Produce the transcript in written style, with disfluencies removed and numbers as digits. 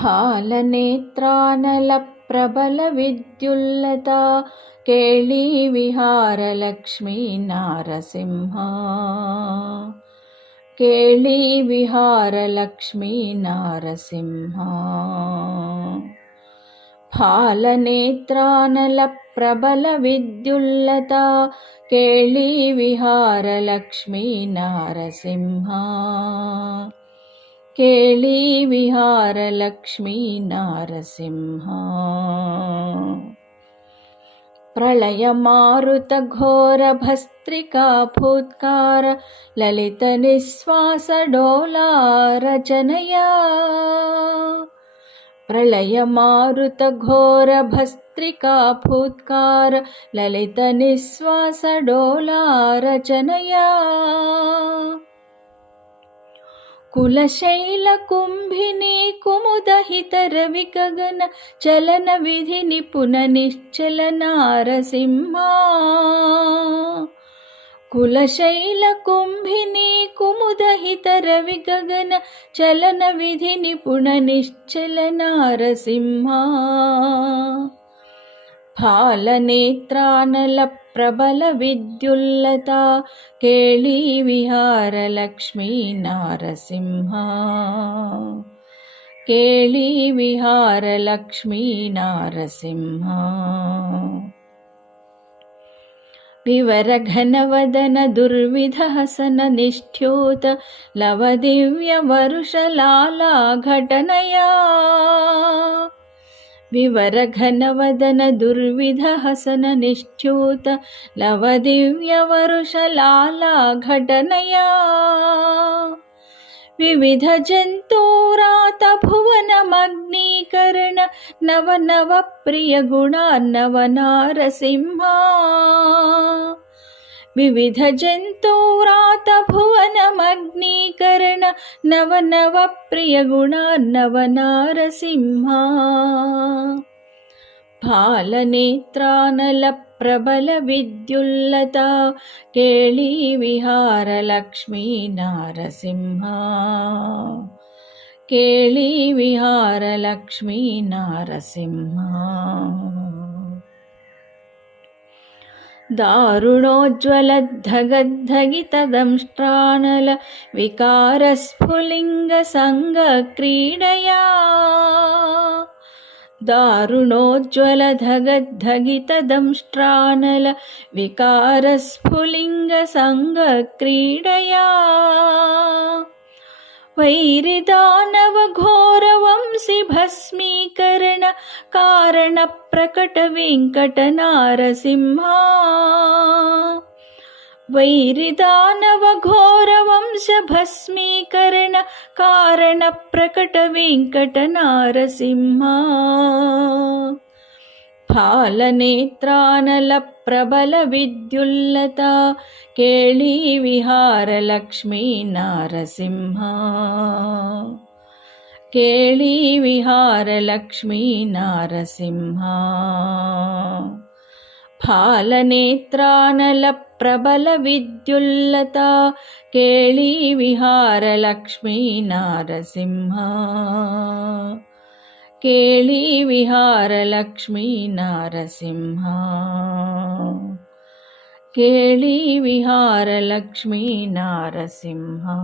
हालनेत्रानलप्रबलविद्युल्लता केळीविहारलक्ष्मी नारसिंहा केळीविहारलक्ष्मी नारसिंहा फालनेत्रानलप्रबलविद्युल्लता केळीविहारलक्ष्मी नारसिंहा केळीविहारलक्ष्मी नारसिंहा प्रलयमारुतघोरभस्त्रिका फूत्कार ललितनिःश्वासडोलारचनया प्रलयमारुतघोरभस्त्रिका फूत्कार ललितनिःश्वासडोलारचनया कुलशैलकुम्भिनी कुमुदहितरविगगन चलनविधि निपुणनिश्चलनारसिंहा कुलशैलकुम्भिनी कुमुदहितरविगगन चलनविधि निपुणनिश्चलनारसिंहा फालनेत्रानलप्रबलविद्युल्लता केळीविहारलक्ष्मी नारसिंहा केळीविहारलक्ष्मी नारसिंहा विवरघनवदन दुर्विधहसन निष्ठ्यूत लवदिव्यवरुषलाला घटनया विवरघनवदन दुर्विधहसन निष्ठ्यूत लवदिव्यवरुषलाला घटनया विविधजन्तूरात भुवनमग्नीकरण नवनवप्रियगुणार्णवनारसिंहा विविधजन्तूरात भुवनमग्नीकरण नवनवप्रियगुणार्णवनारसिंहा फालनेत्रानलप्रबलविद्युल्लता केळीविहारलक्ष्मी नारसिंहा केळीविहारलक्ष्मी नारसिंहा दारुणोज्ज्वलद्धगद्धगितदंष्ट्रानल विकारस्फुलिङ्गसङ्गक्रीडया दारुणोज्ज्वलधगद्धगितदंष्ट्रानल विकारस्फुलिङ्गसङ्गक्रीडया वैरिदानवघोरवंशि भस्मीकरण कारणप्रकटवेङ्कटनारसिंहा वैरिदानवघोरवंश भस्मीकरण कारणप्रकटवेङ्कटनारसिंहा फालनेत्रानलप्रबलविद्युल्लता केळीविहारलक्ष्मी नारसिंहा केळीविहारलक्ष्मी नारसिंहा फालनेत्रानलप्रबलविद्युल्लता केळीविहारलक्ष्मी नारसिंहा केळीविहारलक्ष्मी नारसिंहा केळीविहारलक्ष्मी नारसिंहा।